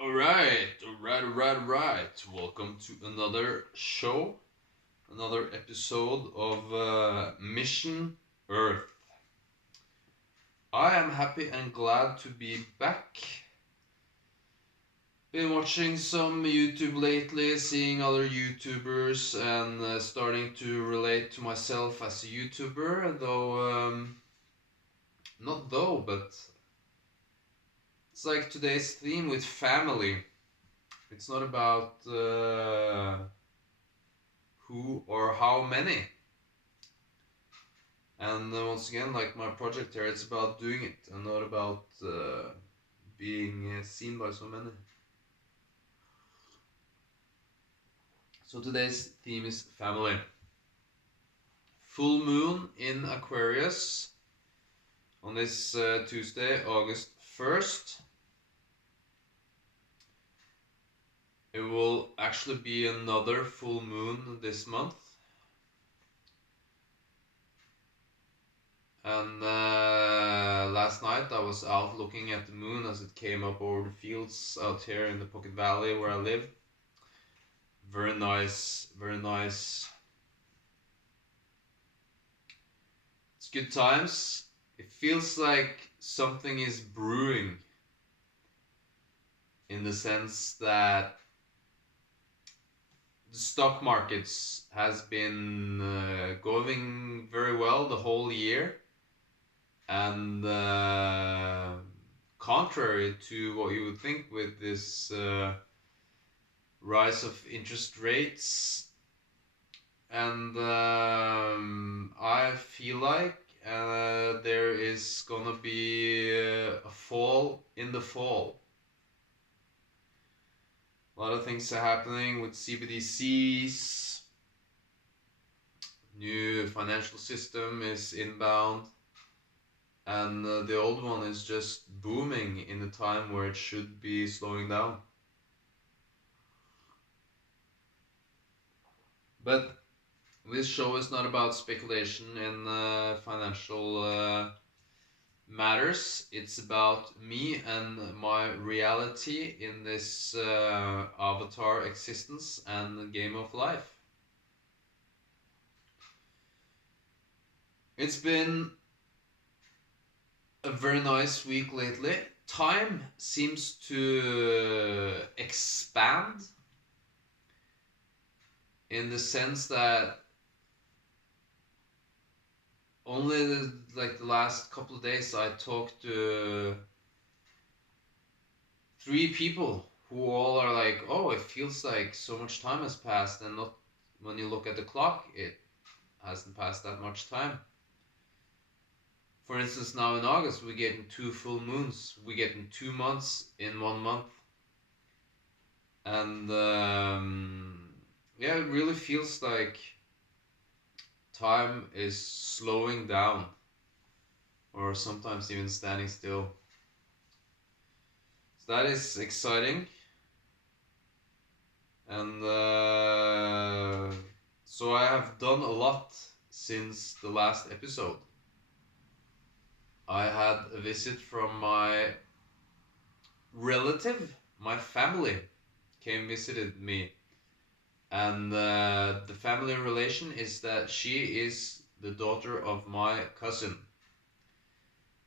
All right. Welcome to another show, another episode of Mission Earth. I am happy and glad to be back. Been watching some YouTube lately, seeing other YouTubers, and starting to relate to myself as a YouTuber. Not though, but it's like today's theme with family. It's not about who or how many. And once again, like my project here, it's about doing it and not about being seen by so many. So today's theme is family. Full moon in Aquarius on this Tuesday, August 1st. It will actually be another full moon this month. And last night I was out looking at the moon as it came up over the fields out here in the Pocket Valley where I live. Very nice, very nice. It's good times. It feels like something is brewing in the sense that the stock markets has been going very well the whole year, and contrary to what you would think with this rise of interest rates, and I feel like there is gonna be a fall in the fall. A lot of things are happening with CBDCs. New financial system is inbound, and the old one is just booming in a time where it should be slowing down. But this show is not about speculation in financial matters. It's about me and my reality in this avatar existence and game of life. It's been a very nice week lately. Time seems to expand in the sense that only the last couple of days I talked to three people who all are like, oh, it feels like so much time has passed, and not when you look at the clock, it hasn't passed that much time. For instance, now in August, we're getting two full moons. We're getting 2 months in 1 month. And yeah, it really feels like time is slowing down, or sometimes even standing still. So that is exciting. And so I have done a lot since the last episode. I had a visit from my relative, my family came visited me, and the family relation is that she is the daughter of my cousin.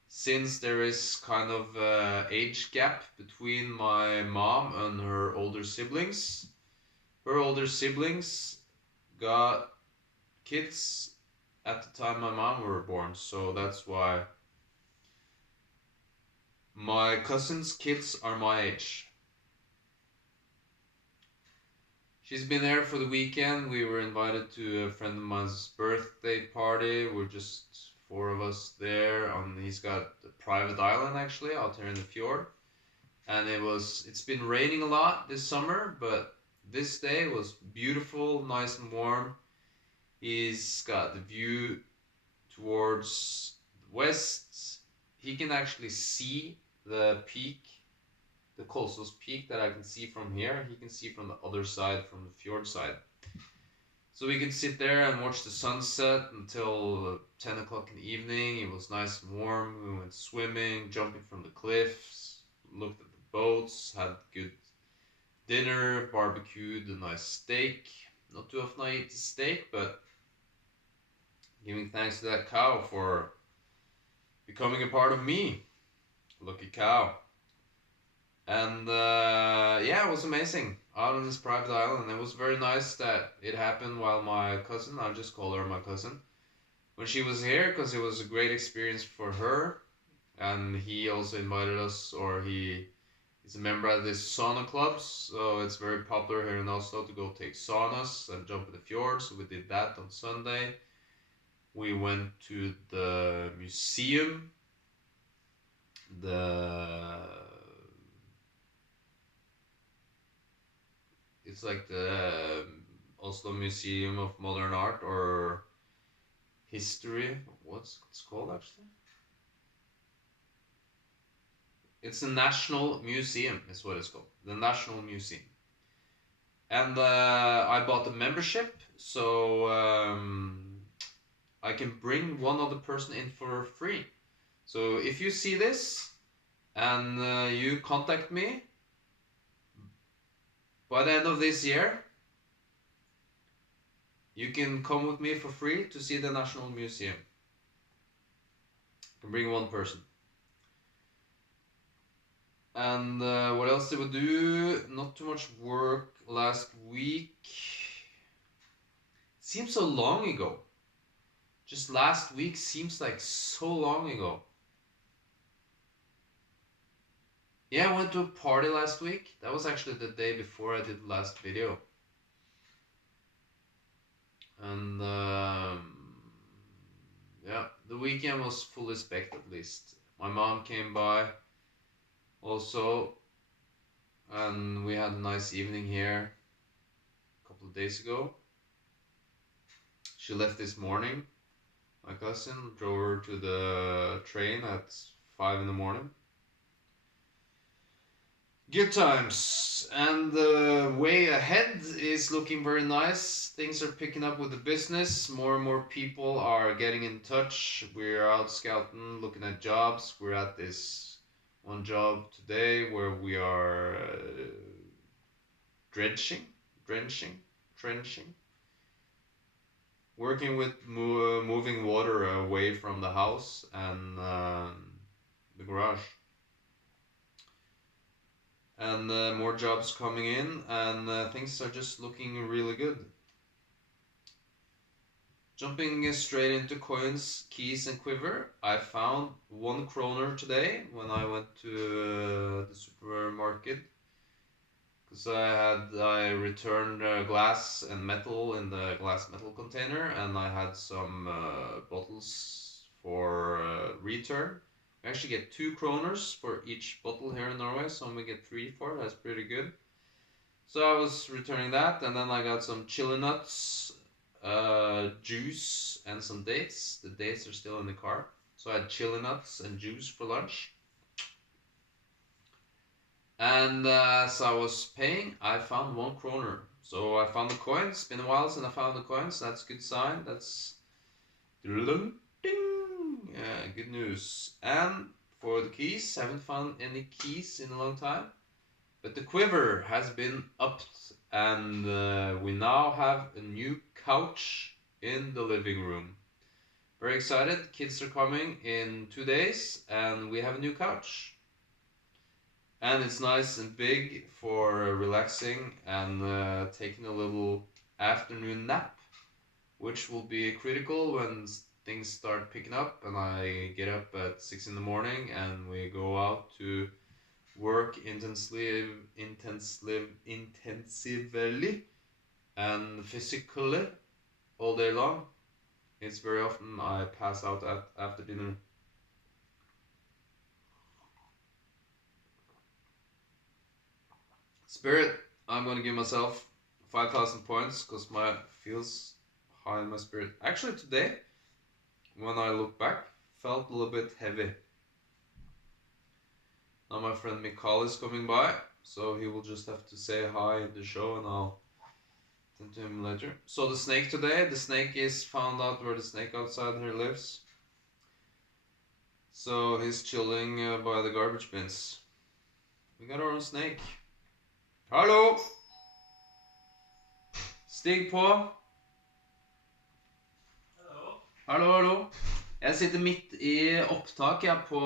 Since there is kind of age gap between my mom and her older siblings got kids at the time my mom were born, so that's why my cousin's kids are my age. She's been there for the weekend. We were invited to a friend of mine's birthday party. We're just four of us there. He's got a private island actually out here in the fjord, and it's been raining a lot this summer, but this day was beautiful, nice and warm. He's got the view towards the west. He can actually see the peak, the Kolsås peak that I can see from here. He can see from the other side, from the fjord side. So we could sit there and watch the sunset until 10 o'clock in the evening. It was nice and warm. We went swimming, jumping from the cliffs, looked at the boats, had good dinner, barbecued a nice steak. Not too often I eat steak, but giving thanks to that cow for becoming a part of me. Lucky cow. And yeah, it was amazing out on this private island. It was very nice that it happened while my cousin, I'll just call her my cousin, when she was here, because it was a great experience for her. And he also invited us, or he's a member of this sauna club, so it's very popular here in Oslo to go take saunas and jump in the fjord. So we did that on Sunday. We went to the museum, the it's like the Oslo Museum of Modern Art or History. What's it's called actually? It's the National Museum, is what it's called. The National Museum. And I bought a membership, so I can bring one other person in for free. So if you see this and you contact me by the end of this year, you can come with me for free to see the National Museum. You can bring one person. And what else did we do? Not too much work last week. It seems so long ago. Just last week seems like so long ago. Yeah, I went to a party last week. That was actually the day before I did the last video. And yeah, the weekend was fully spec at least. My mom came by also, and we had a nice evening here a couple of days ago. She left this morning. My cousin drove her to the train at 5 in the morning. Good times, and the way ahead is looking very nice. Things are picking up with the business. More and more people are getting in touch. We're out scouting, looking at jobs. We're at this one job today where we are trenching, working with moving water away from the house and the garage. And more jobs coming in, and things are just looking really good. Jumping straight into coins, keys, and quiver, I found 1 kroner today when I went to the supermarket, because I returned glass and metal in the glass metal container, and I had some bottles for return. We actually get 2 kroners for each bottle here in Norway, so we get 3 for it. That's pretty good. So I was returning that, and then I got some chili nuts, juice, and some dates. The dates are still in the car. So I had chili nuts and juice for lunch. And as I was paying, I found 1 kroner. So I found the coins. It's been a while since I found the coins. That's a good sign. That's ding. Yeah, good news. And for the keys, haven't found any keys in a long time. But the quiver has been upped, and we now have a new couch in the living room. Very excited. Kids are coming in 2 days, and we have a new couch. And it's nice and big for relaxing and taking a little afternoon nap, which will be critical when things start picking up and I get up at 6 in the morning and we go out to work intensively and physically all day long. It's very often I pass out after dinner. Spirit, I'm gonna give myself 5,000 points because my feels high in my spirit. Actually today, when I look back, felt a little bit heavy. Now my friend Mikal is coming by, so he will just have to say hi in the show and I'll attend to him later. So the snake today, the snake is found out where the snake outside here lives. So he's chilling by the garbage bins. We got our own snake. Hallo! Stig på. Hallo, hallo. Jeg sitter midt i opptak på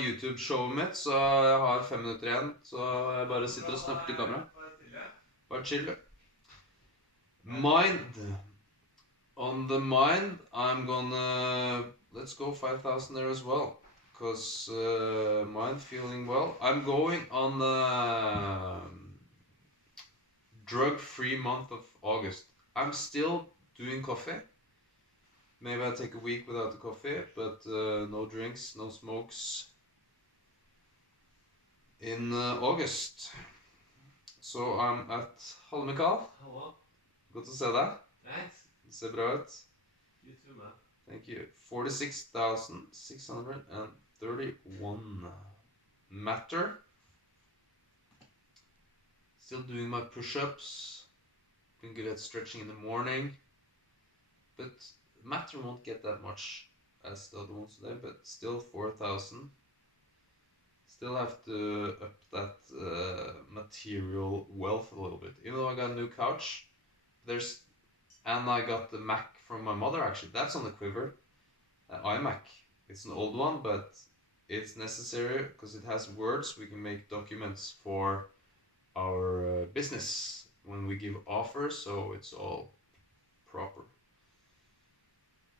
YouTube-showet mitt, så jeg har 5 minutter igjen. Så jeg bare sitter og snakker til kamera. Bare chill. Mind. On the mind, I'm gonna... Let's go 5,000 there as well. Because mind feeling well. I'm going on the drug-free month of August. I'm still doing coffee. Maybe I'll take a week without the coffee, but no drinks, no smokes in August. So I'm at Hallo, Mikael. Hallo. Godt å se deg. Greit. Det ser bra ut. You too, man. Thank you. 46,631 matter. Still doing my push-ups. Been good at stretching in the morning. But matter won't get that much as the other ones today, but still 4,000. Still have to up that material wealth a little bit. Even though I got a new couch, and I got the Mac from my mother actually. That's on the quiver. iMac. It's an old one, but it's necessary because it has words. We can make documents for our business when we give offers, so it's all proper.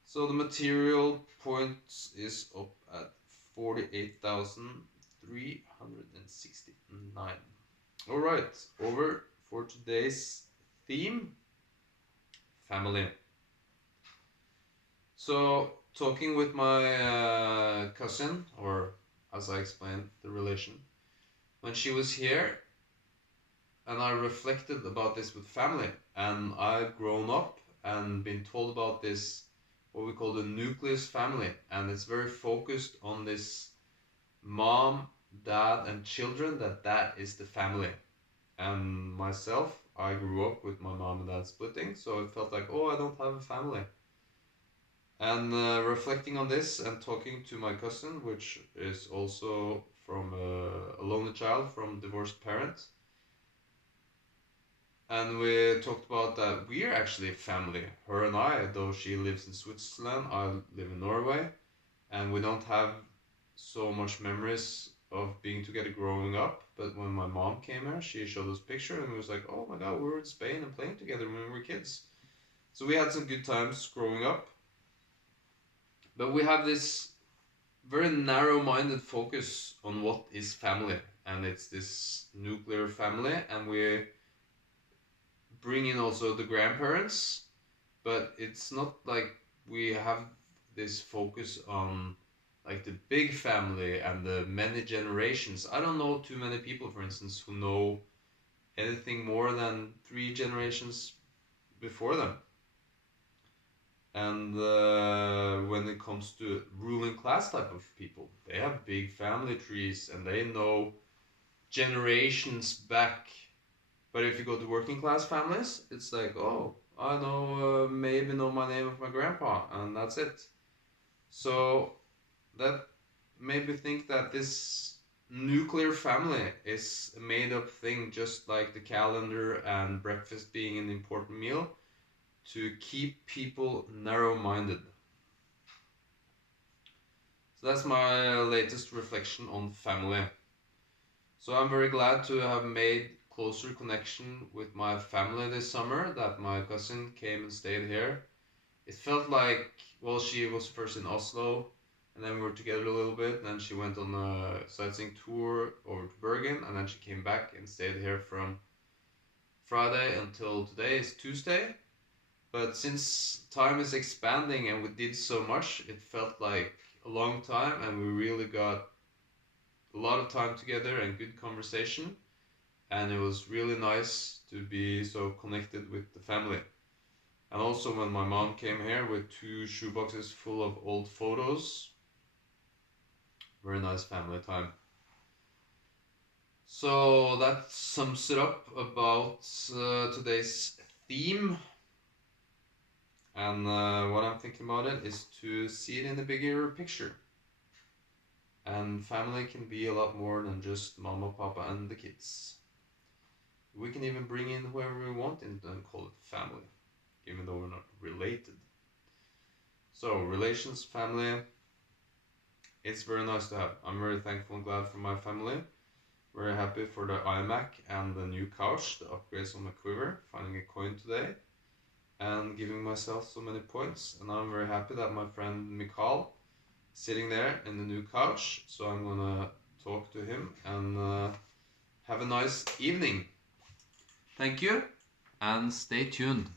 So the material points is up at 48,369. All right, over for today's theme, family. So talking with my cousin, or as I explained, the relation, when she was here, and I reflected about this with family, and I've grown up and been told about this, what we call the nucleus family, and it's very focused on this mom, dad, and children, that is the family. And myself, I grew up with my mom and dad splitting, so it felt like, oh, I don't have a family. And reflecting on this and talking to my cousin, which is also from a lonely child from divorced parents, and we talked about that we're actually a family, her and I, though she lives in Switzerland, I live in Norway, and we don't have so much memories of being together growing up. But when my mom came here, she showed us picture and we was like, oh my god, we were in Spain and playing together when we were kids. So we had some good times growing up. But we have this very narrow-minded focus on what is family, and it's this nuclear family, and we bring in also the grandparents, but it's not like we have this focus on like the big family and the many generations. I don't know too many people, for instance, who know anything more than 3 generations before them. And when it comes to ruling class type of people, they have big family trees and they know generations back. But if you go to working class families, it's like, oh, I know, maybe know my name of my grandpa, and that's it. So that made me think that this nuclear family is a made-up thing, just like the calendar and breakfast being an important meal, to keep people narrow-minded. So that's my latest reflection on family. So I'm very glad to have made closer connection with my family this summer, that my cousin came and stayed here. It felt like, well, she was first in Oslo, and then we were together a little bit, and then she went on a sightseeing tour over to Bergen, and then she came back and stayed here from Friday until today is Tuesday. But since time is expanding and we did so much, it felt like a long time, and we really got a lot of time together and good conversation, and it was really nice to be so connected with the family. And also when my mom came here with 2 shoeboxes full of old photos, very nice family time. So that sums it up about today's theme. And what I'm thinking about it is to see it in the bigger picture. And family can be a lot more than just mama, papa, and the kids. We can even bring in whoever we want and call it family, even though we're not related. So, relations, family, it's very nice to have. I'm very thankful and glad for my family. Very happy for the iMac and the new couch, the upgrades on my quiver, finding a coin today, and giving myself so many points. And I'm very happy that my friend Mikal is sitting there in the new couch. So I'm gonna talk to him and have a nice evening. Thank you, and stay tuned.